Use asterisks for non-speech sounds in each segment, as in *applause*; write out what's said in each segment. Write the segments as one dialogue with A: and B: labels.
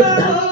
A: 干 *laughs* 了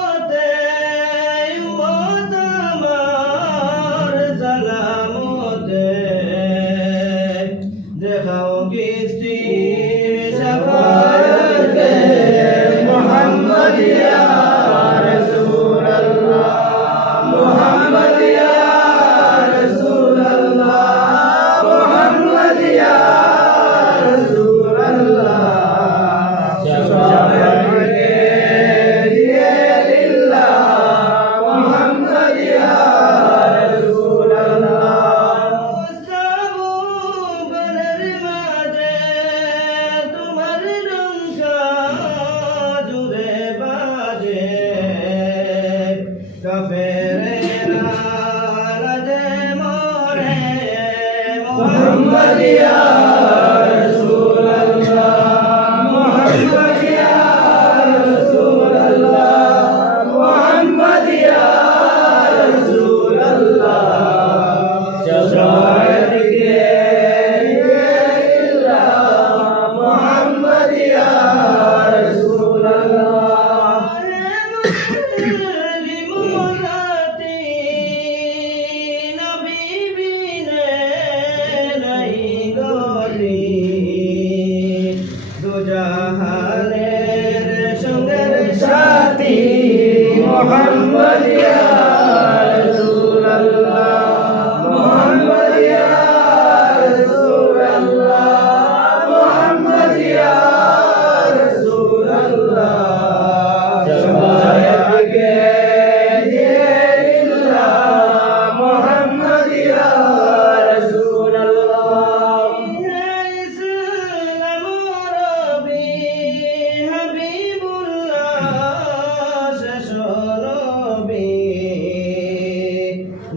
A: Mohammad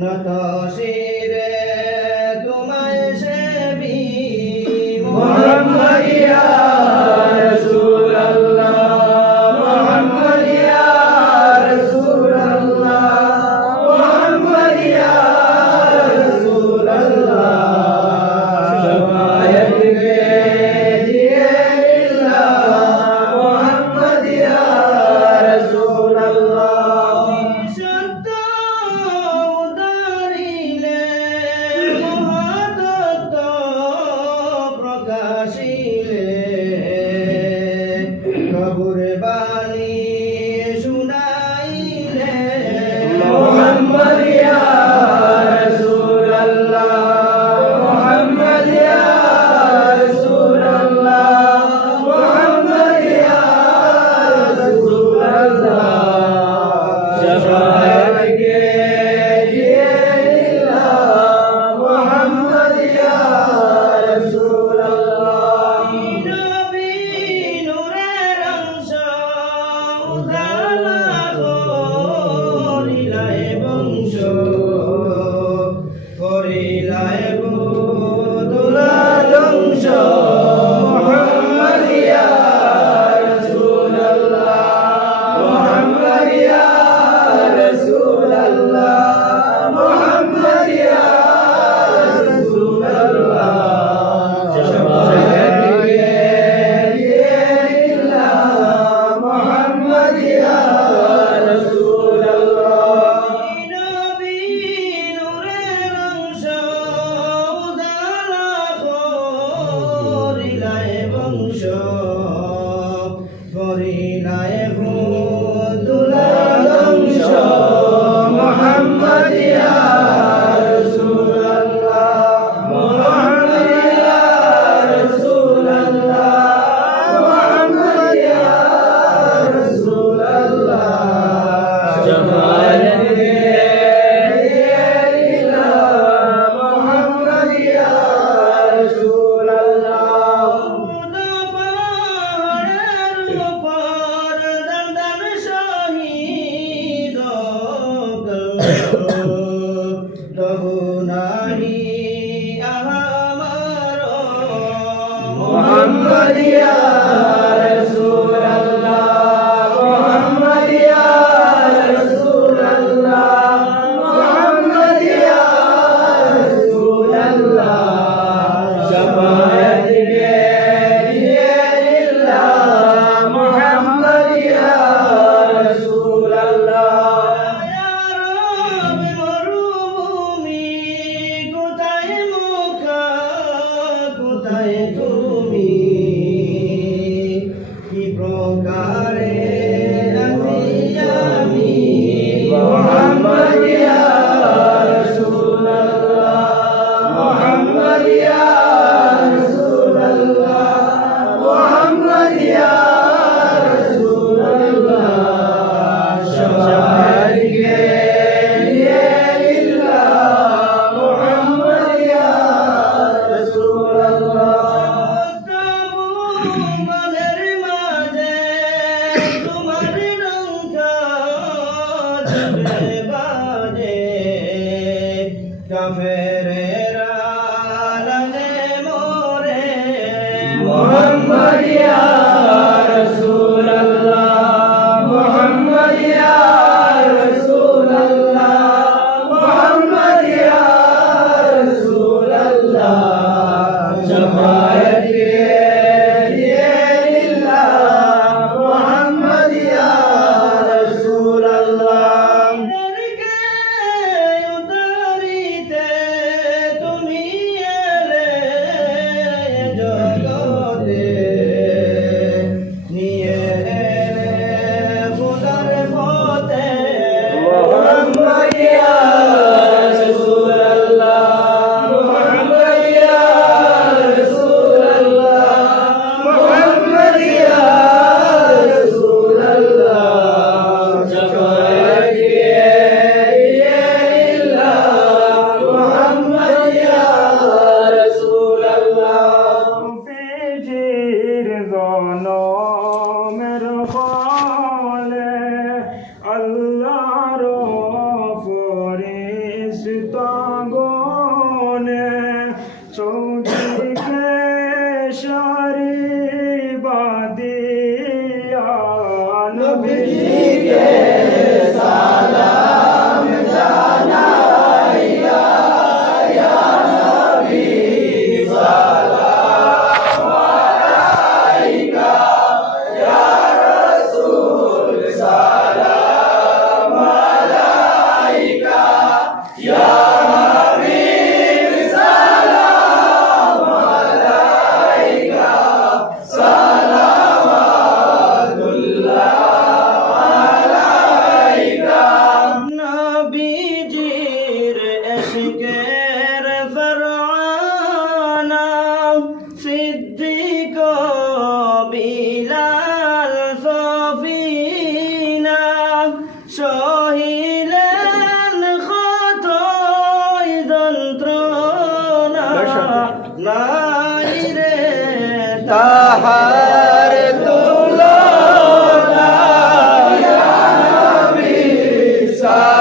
A: নটশী me. তোমার Bendiga. 감사합니다.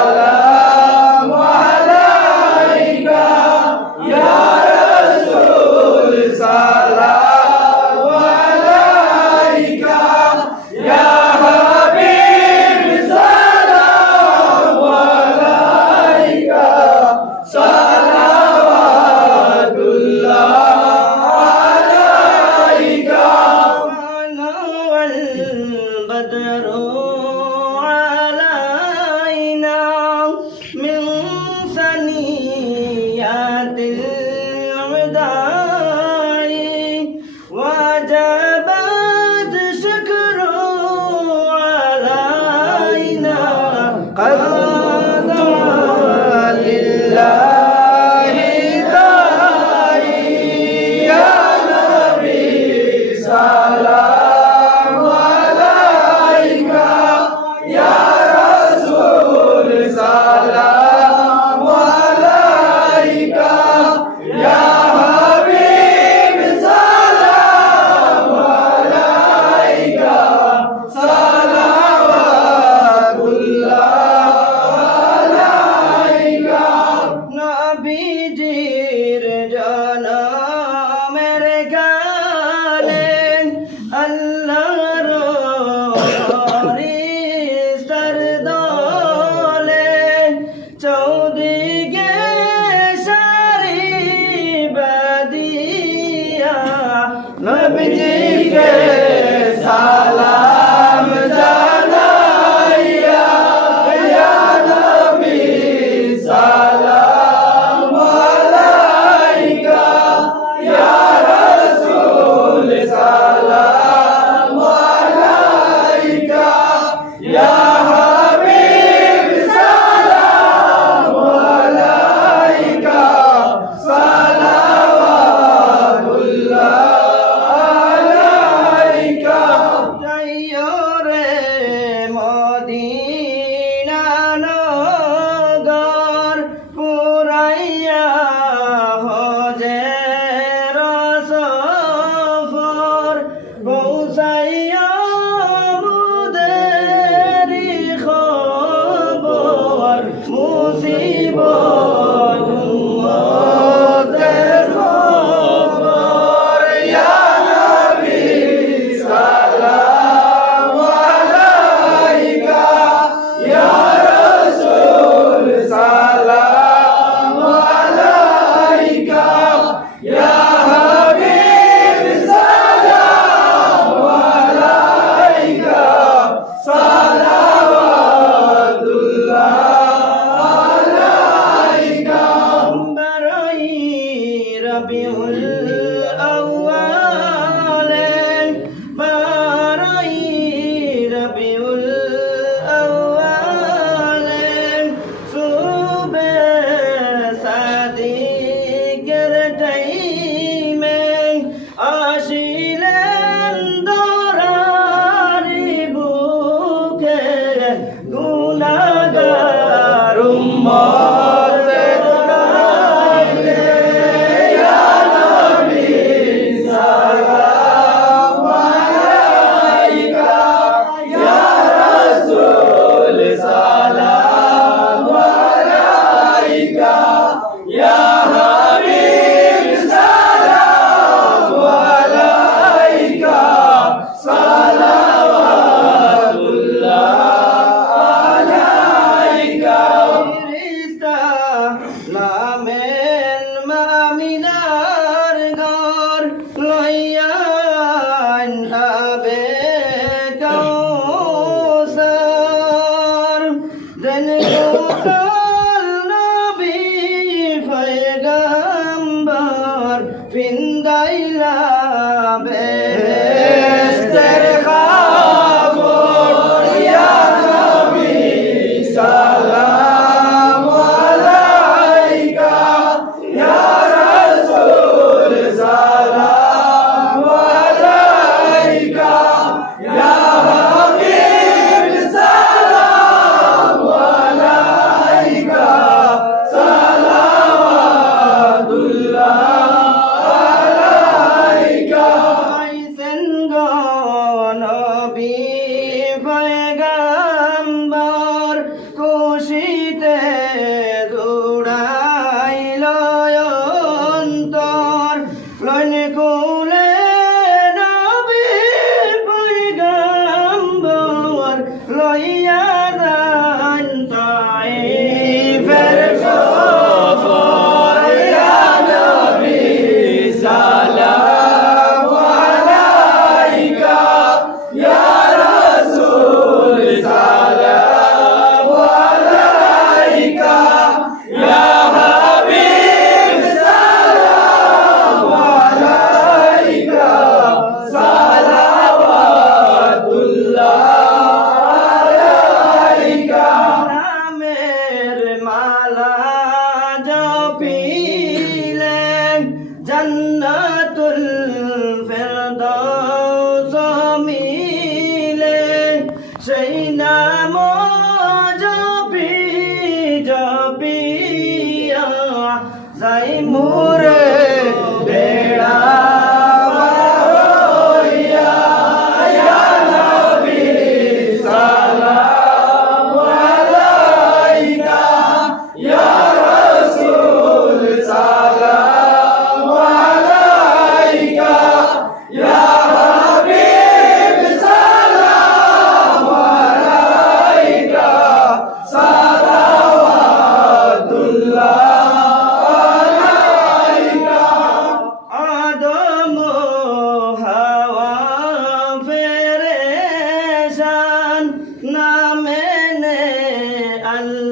A: যাবে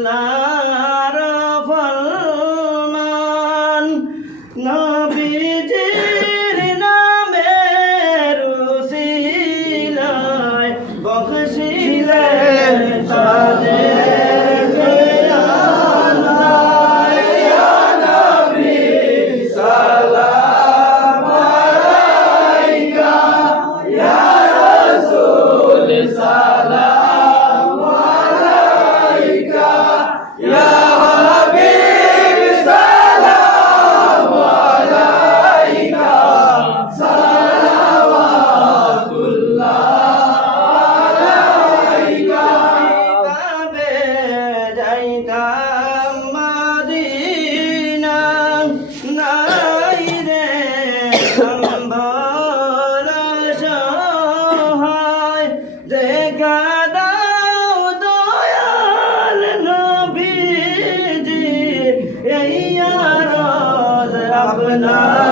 A: love. আপনার